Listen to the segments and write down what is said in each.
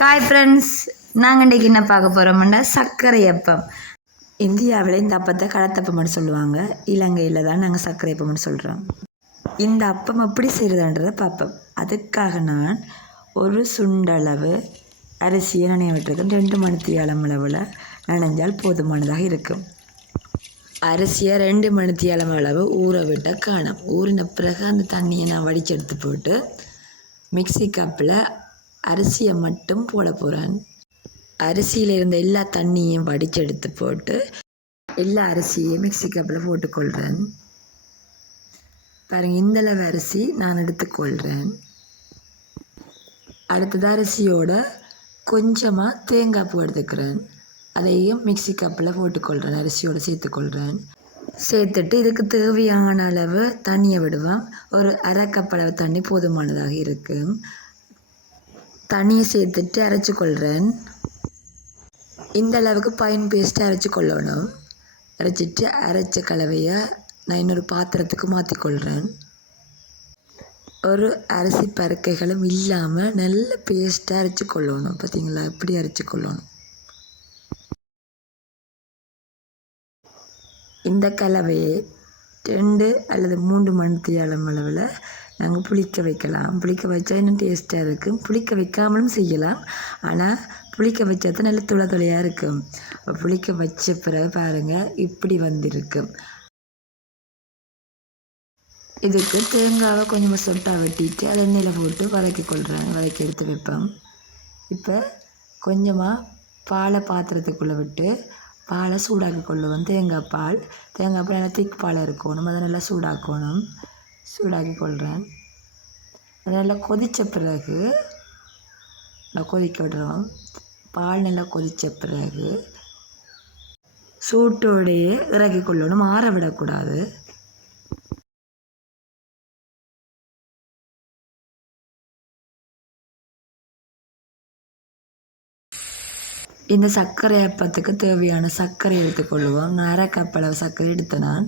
காய் ஃப்ரெண்ட்ஸ், நாங்கள் இன்றைக்கி என்ன பார்க்க போகிறோம்னா சர்க்கரை அப்பம். இந்தியாவில் இந்த அப்பத்தை கடத்தப்பம்னு சொல்லுவாங்க. இலங்கையில் தான் நாங்கள் சர்க்கரை அப்பம்னு சொல்கிறோம். இந்த அப்பம் எப்படி செய்கிறதுன்றதை பார்ப்போம். அதுக்காக நான் ஒரு சுண்டளவு அரிசியை நனைய விட்டுருக்கேன். 2 மணித்தியாலம் அளவில் நனைஞ்சால் போதுமானதாக இருக்கும். அரிசியை 2 மணித்தியாலம் அளவு ஊற விட்ட காணும். ஊறின பிறகு அந்த தண்ணியை நான் வடிச்செடுத்து போட்டு மிக்சி கப்பில் அரிசியை மட்டும் போட போகிறேன். அரிசியில் இருந்த எல்லா தண்ணியும் வடிச்செடுத்து போட்டு எல்லா அரிசியையும் மிக்சி கப்பில் போட்டுக்கொள்கிறேன். பாருங்கள், இந்தளவு அரிசி நான் எடுத்துக்கொள்கிறேன். அடுத்தது அரிசியோட கொஞ்சமாக தேங்காய் பூ எடுத்துக்கிறேன். அதையும் மிக்சி கப்பில் போட்டுக்கொள்கிறேன். அரிசியோடு சேர்த்துக்கொள்கிறேன். சேர்த்துட்டு இதுக்கு தேவையான அளவு தண்ணியை விடுவேன். ஒரு அரை கப் அளவு தண்ணி போதுமானதாக இருக்கும். தண்ணியை சேர்த்துட்டு அரைச்சி கொள்கிறேன். இந்த அளவுக்கு பைன் பேஸ்ட்டு அரைச்சி கொள்ளணும். அரைச்சிட்டு அரைச்ச கலவையை நான் இன்னொரு பாத்திரத்துக்கு மாற்றிக்கொள்கிறேன். ஒரு அரிசி பருக்கைகளும் இல்லாமல் நல்ல பேஸ்ட்டாக அரைச்சி கொள்ளணும். பார்த்தீங்களா, இப்படி அரைச்சி கொள்ளணும். இந்த கலவையை 2 அல்லது 3 மணித்தியாலம் அளவில் நாங்கள் புளிக்க வைக்கலாம். புளிக்க வச்சா இன்னும் டேஸ்ட்டாக இருக்கும். புளிக்க வைக்காமலும் செய்யலாம். ஆனால் புளிக்க வச்சது நல்ல துளையாக இருக்கும். புளிக்க வச்ச பிறகு பாருங்கள், இப்படி வந்திருக்கும். இதுக்கு தேங்காவை கொஞ்சமாக சொட்டாக வெட்டிட்டு அதை எண்ணெயில் போட்டு வதக்கி கொள்கிறேன். வதக்கி எடுத்து வைப்பேன். இப்போ கொஞ்சமாக பாலை பாத்திரத்துக்குள்ளே விட்டு பாலை சூடாக்கி கொள்ளுவேன். தேங்காய் பால் நல்லா திக் பால் இருக்கணும். அதை நல்லா சூடாக்கணும். சூடாக்கி கொள்கிறேன். அது நல்லா கொதித்த பிறகு நான் கொதிக்க விடுறோம். பால் நல்லா கொதித்த பிறகு சூட்டோடையே இறக்கி கொள்ளணும். ஆற விடக்கூடாது. இந்த சர்க்கரை அப்பத்துக்கு தேவையான சர்க்கரை எடுத்துக்கொள்ளுவோம். நான் அரை கப் அளவு சர்க்கரை எடுத்து நான்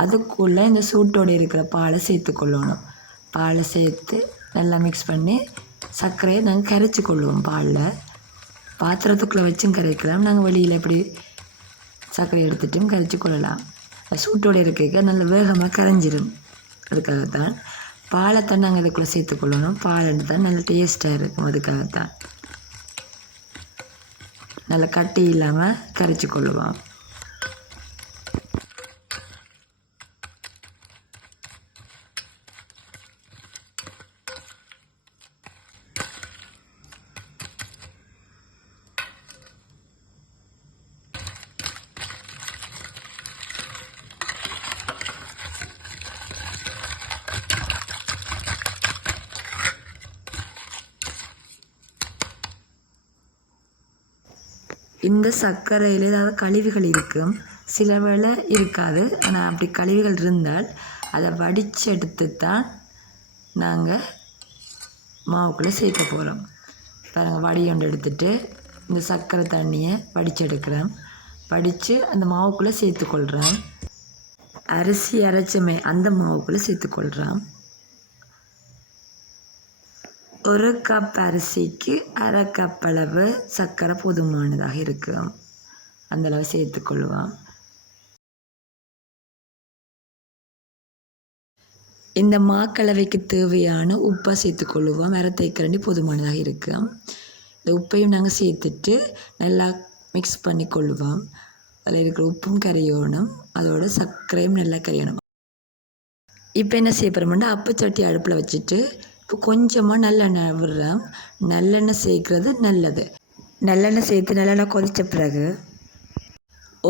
அதுக்குள்ளே இந்த சூட்டோடு இருக்கிற பாலை சேர்த்துக்கொள்ளணும். பாலை சேர்த்து நல்லா மிக்ஸ் பண்ணி சர்க்கரையை நாங்கள் கரைச்சி கொள்ளுவோம். பாலில் பாத்திரத்துக்குள்ளே வச்சும் கரைக்கலாம். நாங்கள் வெளியில் எப்படி சர்க்கரை எடுத்துட்டும் கரைச்சி கொள்ளலாம். சூட்டோடு இருக்க நல்ல வேகமாக கரைஞ்சிடும். அதுக்காகத்தான் பாலைத்தான் நாங்கள் இதுக்குள்ளே சேர்த்துக்கொள்ளணும். பால் எடுத்தால் நல்ல டேஸ்ட்டாக இருக்கும். அதுக்காகத்தான் நல்லா கட்டி இல்லாமல் கரைச்சி கொள்ளுவோம். இந்த சர்க்கரையில் ஏதாவது கழிவுகள் இருக்கும், சில வேளை இருக்காது. ஆனால் அப்படி கழிவுகள் இருந்தால் அதை வடித்து எடுத்து தான் நாங்கள் மாவுக்குள்ளே சேர்க்க போகிறோம். பாருங்கள், வடியொண்டு எடுத்துட்டு இந்த சர்க்கரை தண்ணியை வடித்து எடுக்கிறேன். வடித்து அந்த மாவுக்குள்ளே சேர்த்துக்கொள்கிறேன். அரிசி அரைச்சமே அந்த மாவுக்குள்ளே சேர்த்துக்கொள்கிறேன். 1 கப் அரிசிக்கு அரை கப் அளவு சர்க்கரை போதுமானதாக இருக்கும். அந்தளவு சேர்த்துக்கொள்வோம். இந்த மாக்கலவைக்கு தேவையான உப்பை சேர்த்துக்கொள்ளுவோம். அரை தேக்கரண்டி போதுமானதாக இருக்கும். இந்த உப்பையும் நாங்கள் சேர்த்துட்டு நல்லா மிக்ஸ் பண்ணி கொள்ளுவோம். அதில் இருக்கிற உப்பும் கரையணும், அதோட சர்க்கரையும் நல்லா கரையணும். இப்போ என்ன செய்ய போகிறோம்னா, அப்பச்சட்டி அடுப்பில் வச்சுட்டு இப்போ கொஞ்சமாக நல்லெண்ணெய் விடுறேன். நல்லெண்ணெய் சேர்க்குறது நல்லது. நல்லெண்ணெய் சேர்த்து நல்லெண்ணெய் கொதித்த பிறகு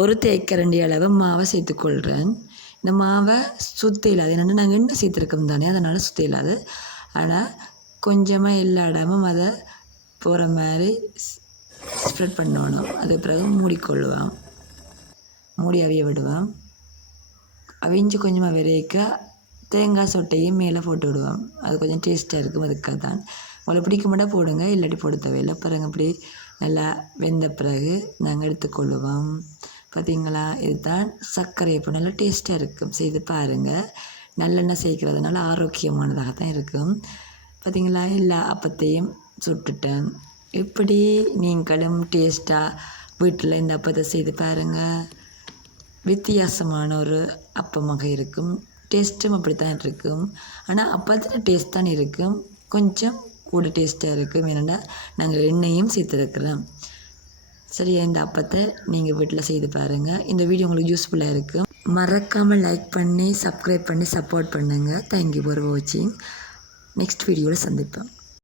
1 தேக்கரண்டி அளவு மாவை சேர்த்துக்கொள்கிறேன். இந்த மாவை சுத்த இல்லாது, என்னென்னா நாங்கள் எண்ணெய் சேர்த்துருக்கோம் தானே, அதனால் சுத்த இல்லாது. ஆனால் கொஞ்சமாக எல்லா இடமும் அதை போகிற மாதிரி ஸ்ப்ரெட் பண்ணணும். அதுக்கு பிறகு மூடிக்கொள்ளுவேன். மூடி அவிய விடுவேன். அவிஞ்சு கொஞ்சமாக விரைக்க தேங்காய் சொட்டையும் மேலே போட்டு விடுவோம். அது கொஞ்சம் டேஸ்ட்டாக இருக்கும். அதுக்காக தான் உங்களை பிடிக்க மட்டும் போடுங்க, இல்லாட்டி போட தேவையில்லை. பிறகு அப்படி நல்லா வெந்த பிறகு நாங்கள் எடுத்துக்கொள்ளுவோம். பார்த்திங்களா, இதுதான் சர்க்கரை அப்போ நல்லா டேஸ்ட்டாக இருக்கும். செய்து பாருங்கள். நல்லெண்ணெய் சேர்க்கிறதுனால ஆரோக்கியமானதாக தான் இருக்கும். பார்த்திங்களா, எல்லா அப்பத்தையும் சுட்டுட்டேன். இப்படி நீங்களும் டேஸ்ட்டாக வீட்டில் இந்த அப்பத்தை செய்து பாருங்கள். வித்தியாசமான ஒரு அப்பமாக இருக்கும். டேஸ்ட்டும் அப்படி தான் இருக்கும். ஆனால் அப்பத்தில் டேஸ்ட் தான் இருக்கும், கொஞ்சம் கூட டேஸ்ட்டாக இருக்கும். ஏன்னா நாங்கள் எண்ணெயும் சேர்த்துருக்குறோம். சரியா, இந்த அப்பத்தை நீங்கள் வீட்டில் செய்து பாருங்கள். இந்த வீடியோ உங்களுக்கு யூஸ்ஃபுல்லாக இருக்கும். மறக்காமல் லைக் பண்ணி சப்ஸ்கிரைப் பண்ணி சப்போர்ட் பண்ணுங்கள். தேங்க்யூ ஃபார் வாட்சிங். நெக்ஸ்ட் வீடியோவில் சந்திப்போம்.